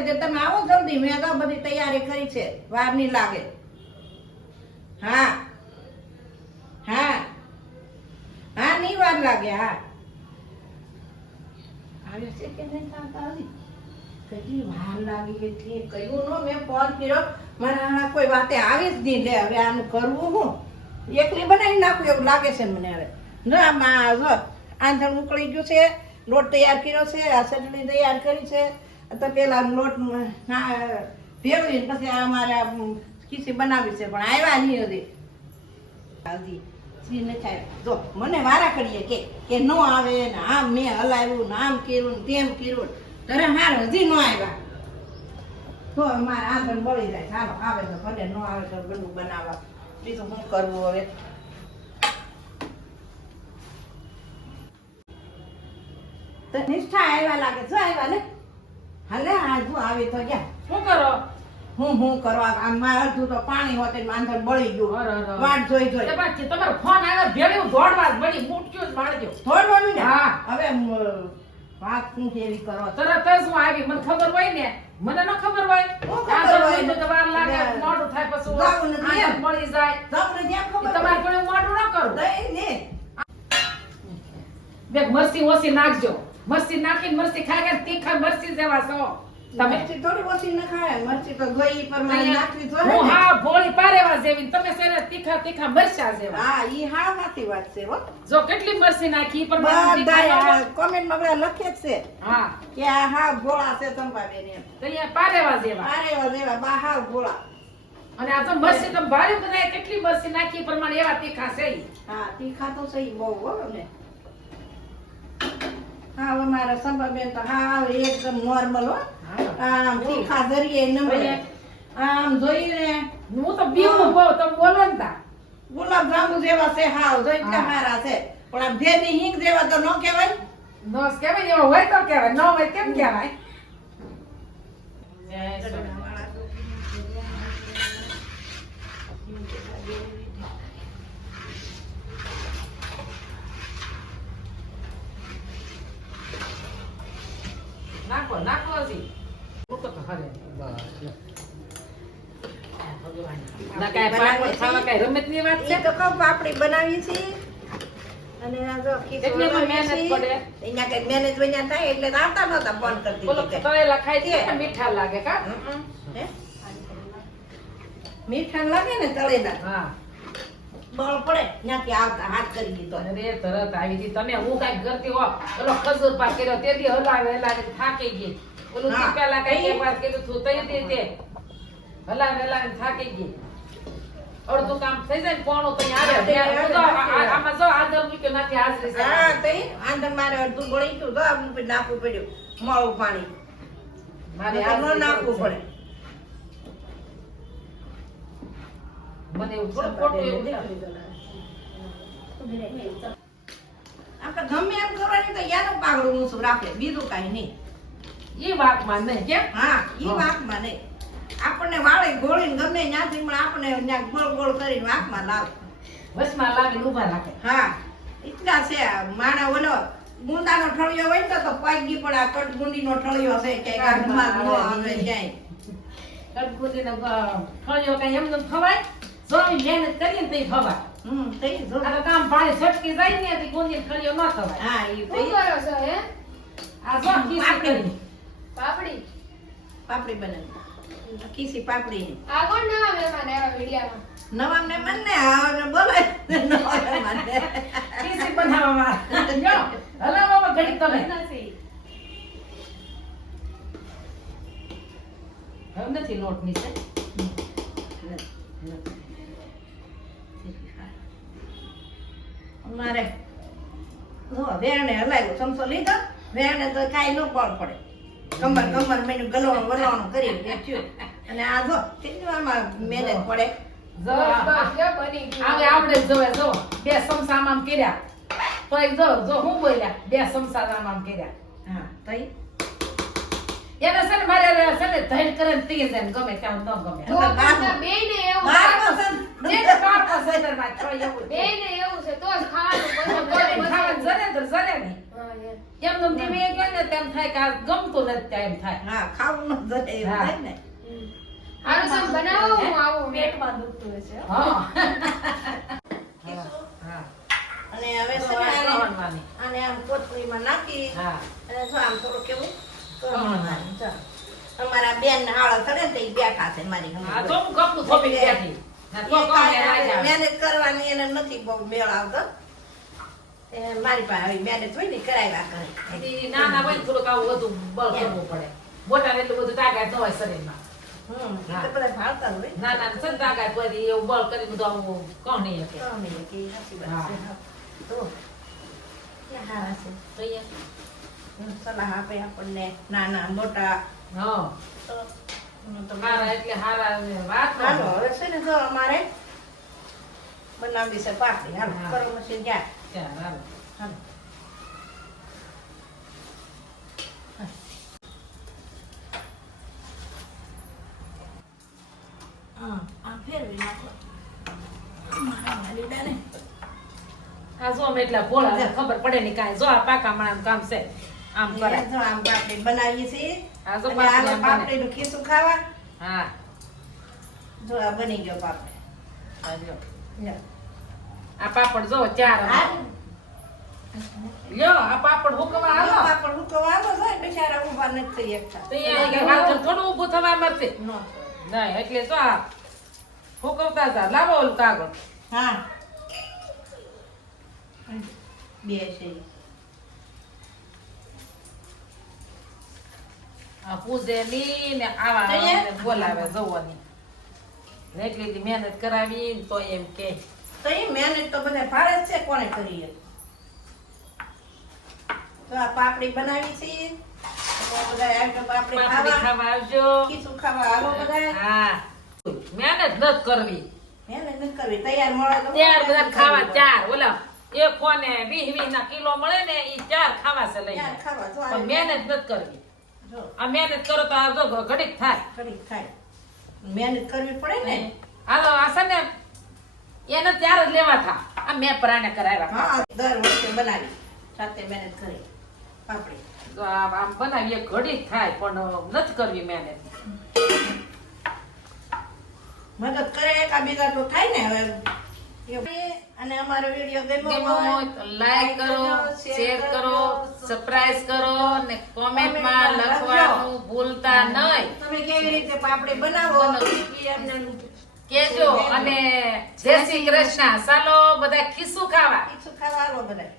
જે તમે આવો જલ્દી, મેં અગાઉ બધી તૈયારી કરી છે. વાર નહીં લાગે. હા. હા. હા, નહીં વાર લાગે, હા. કે ફોન કર્યો. મારા કોઈ વાતે આવી જ નહીં લે. હવે આનું કરવું હું? એકલી બનાવી નાખું એવું લાગે છે મને હવે. જો આંધણ ઉકળી ગયું છે, લોટ તૈયાર કર્યો છે, આ ચટણી તૈયાર કરી છે. તો પેલા લોટ ભેળવી પછી આ મારે આ ખીચડી બનાવી છે, પણ આવ્યા નહીં હજી. હજી શ્રી ને થાય જો, મને વારા કરીએ કે કે નો આવે ને આમ મેં હલાવ્યું ને આમ કર્યું ને તેમ કર્યું તારે હાર હજી નો આવ્યા. તો મારે આગળ બળી જાય. ચાલો આવે તો ભલે, નો આવે તો બધું બનાવવા. બીજું શું કરવું હવે? નિષ્ઠા આવ્યા લાગે. જો આવ્યા લે હાલે આજુ આવે આવી તો જા શું કરો? હું હું કરવા આમ મારે અડધું તો પાણી હોતે આંગણ બળી ગયું. વાટ જોઈ જોઈ. તમારો ફોન આવ્યો ભેળ્યું દોડવા જ મળી મૂટક્યું જ મારજો. થોડવાનું ને? હા. હવે વાત શું કેવી કરો તરત જ હું આવી મને ખબર હોય ને? મને ન ખબર હોય? આ ખબર તો વાર લાગે મોડું થાય પછી જાવું નથી મળી જાય. તમને જ્યાં ઈ ખબર તમારે જોડે મોડું ન કરું. ને બે મસ્તી ઓછી નાખજો. મરસી નાખીને મરસી ખાય કે તીખા મરસી જેવા છો? તમે? થોડી ઓછી ન ખાય મરચી તો ગઈ પ્રમાણે નાખવી જોઈએ હું હા ભોળી પારેવા જેવી તમે છે તીખા તીખા મરચા જેવા. હા ઈ હા સાચી વાત છે હો. જો કેટલી મરચી નાખી પર મને તીખા. કોમેન્ટમાં બધા લખે છે હા. કે આ હા ભોળા છે ચંપાબેન એમ. તો અહીંયા પારેવા જેવા. પારેવા જેવા બા હા ભોળા. અને આ તો મરચી તમે ભારે બધા કેટલી મરચી નાખી પ્રમાણે એવા તીખા છે હા તીખા તો સહી બહુ હો ને હા હવે મારા સંભાબેન તો હા એકદમ નોર્મલ હો. આમ તીખા દરિયે નંબર આમ જોઈને હું તો બીવું બહુ તમે બોલો ને તા. ગુલાબ જાંબુ જેવા છે હાવ જોઈ કે. હારા છે. પણ આ ભેજની હિંગ જેવા તો ન કહેવાય. નોસ કહેવાય ને એવો હોય તો કહેવાય ન હોય કેમ કહેવાય. નાખો નાખો હજી મૂકો તો ખરે ના કાંઈ પાકમાં ખાવા કાંઈ રમતની વાત છે એ તો બનાવી છે? અને મહેનત છીએ. પડે. અહીંયા કઈ મેનેજ વૈયા થાય એટલે આવતા નતા ફોન કરતી. તળેલા ખાઈ દે મીઠા લાગે કા? હમ. મીઠા લાગે ને તળેલા? હા. બળ પડે ત્યાંથી આ હાથ કરી દીધો. અરે તરત આવી હતી તમે હું કાંઈક કરતી હો ઓલો ખજૂર પાક કર્યો તેથી હલાવે હલાવે થાકી ગઈ. ઓલું. પેલા કઈ એક વાર કીધું તું તઈ દે તે હલાવે હલાવે થાકી ગઈ. અડધું કામ થઈ જાય પોણું તે આવે, આમાં જો આદર મૂક્યો નથી હાજરી. હા તઈ આંધણ મારે અડધું ગળી ગયું તો નાખવું પડ્યું. મળું પાણી. મારે નાખવું પડે. મને એવું થોડું ખોટું એવું થાય. આપણે ગમે એમ કરવાની તો યાનું પાગડું ઊંચું રાખે બીજું કાંઈ નહીં. ઈ વાતમાં નહીં કેમ? હા ઈ હા. નહીં. આપણને વાળે ગોળીને ગમે ત્યાંથી પણ આપણે ત્યાં ગોળ ગોળ કરીને વાંકમાં લાવે. વસમાં લાવીને ઊભા રાખે. હા એટલા છે માણા ઓલો ગુંદાનો ઠળિયો હોય ને તો તો પાકી પણ આ કટગુંડીનો ઠળિયો છે કે ગાંઠમાં ન આવે ક્યાંય. કટકુંડીને ગ- ફળિયો કાંઈ એમ ખવાય? જો આવી મહેનત કરીને તઈ ખવાય. હમ થઈ જો. આ કામ પાણી છટકી જાય ને તે ગુંદીને ફળિયો ન ખવાય. હા ઈ શું કરો છો હે? આ જો પાપડી. પાપડી? પાપડી બનાવી. પાપડી. આ કોણ નવા મહેમાન આવ્યા વિડિયામાં? નવા મહેમાન ને આવે બોલાય. નવા મહેમાન બનાવવામાં. લ્યો, હલાવવામાં તમે. નથી. હવે નથી લોટ નીચે. જો વેરણે હલાવ્યું ચમચો લીધો. વેરણે તો કાંઈ ન બળ પડે. કમર કમર મેં ગલવાનું વલવાનું કરી થયું અને આ જો કેટલું આમાં મહેનત પડે. જો બસ આ- બસ જો બની ગયું. આવે આવડે જ જોવે જો. બે સમસા આમ આમ કર્યા. તો જો જો હું બોલ્યા બે સમસા આમ આમ કર્યા. હા તઈ? એને છે ને મારે છે ને ધૈર્ય કરે ને તે જ એમ ગમે ત્યાં ન ગમે તમને બેયને એવું બાર. પસંદ જે કામ પાસે માં છો એવું છે. બેયને એવું છે તો જ ખાવાનું પસંદ કરે ખાવાનું. જરે તો જરે નહીં. એમ નેમ ધીમે ગયો ને તેમ થાય કે આ ગમતું નથી ત્યાં એમ થાય હા ખાવું ન જોઈએ એવું. થાય ને હારું તમે બનાવો હું આવું પેટમાં દુખતું હશે હો. અને હવે ને. આને આમ કોથળીમાં નાખી હા અને જો આમ થોડું કેવું. અમારા બેન આળા ચડે ને તો બેઠા છે મારી મેનેજ તો હું થોપી બેઠી. મહેનત કરવાની એને નથી બહુ મેળ આવતો. એ મારી પાસે મહેનત હોય ને કરાવ્યા કરે. નાના હોય ને થોડુંક આવું બધું બળ કરવું પડે. મોટા એટલું બધું તાકાત ન હોય શરીરમાં. ને ને સલાહ આપે આપણને નાના મોટા. હા. તો હું તો હારા એટલે હારા વાત હાલો હવે છે ને જો અમારે બનાવવી છે પાપડી. હાલો કરો મશીન ક્યાં? હાલો. હાલો. આ ફેરવી નાખો. મારા વાલીડાને આ જો અમે એટલા ભોળા ખબર પડે નહીં કાંઈ. જો આ પાકા માણાનું કામ છે. આમ એ કરે. જો આમ પાપડી બનાવીએ છીએ. આ જો પાપડી બને. ખીસું ખાવા. હા. જો આ બની ગયો પાપડી. આ જો. આ પાપડ જો ચાર આ લ્યો પાપડ હુકવા બિચારા ઊભા નથી થઈ. તો થોડું ઊભું થવા મળશે. નહીં એટલે જો આ હુકવતા જા લાવો ઓલું કાગળ. હા. બે છે આ પૂજે ની ને આવા બોલાવે જોવાની. એટલી બધી મહેનત કરાવી તો એમ કે. તો એ મહેનત તો બધા છે કરી તો આ પાપડી બનાવી છે મહેનત નથી કરવી. તૈયાર મળે ખાવા ચાર. ઓલા એક કોને વીસ વીસ ના કિલો મળે ને એ ચાર ખાવા છે પણ મહેનત નથી કરવી. આ મહેનત કરો તો આ જો ઘડીક થાય. ઘડીક થાય. મહેનત કરવી પડે ને? હાલો આ છે ને એને ત્યાર જ લેવા થા. આ મેં પરાણે કરાવ્યા હા દર વખતે બનાવી. સાથે મહેનત કરી. પાપડી. તો આમ બનાવીએ ઘડીક થાય પણ નથી કરવી મહેનત. મદદ કરે એકાબીજા તો થાય ને હવે. અને અમારો વીડિયો ગમ્યો હોય તો લાઈક કરો શેર કરો સબસ્ક્રાઇબ કરો ને કોમેન્ટમાં લખવાનું ભૂલતા નહીં. તમે કેવી રીતે પાપડી બનાવો અમને કેજો અને જય શ્રી કૃષ્ણ. ચાલો બધા ખીસું ખાવા. ખીસું ખાવા આવો બધા.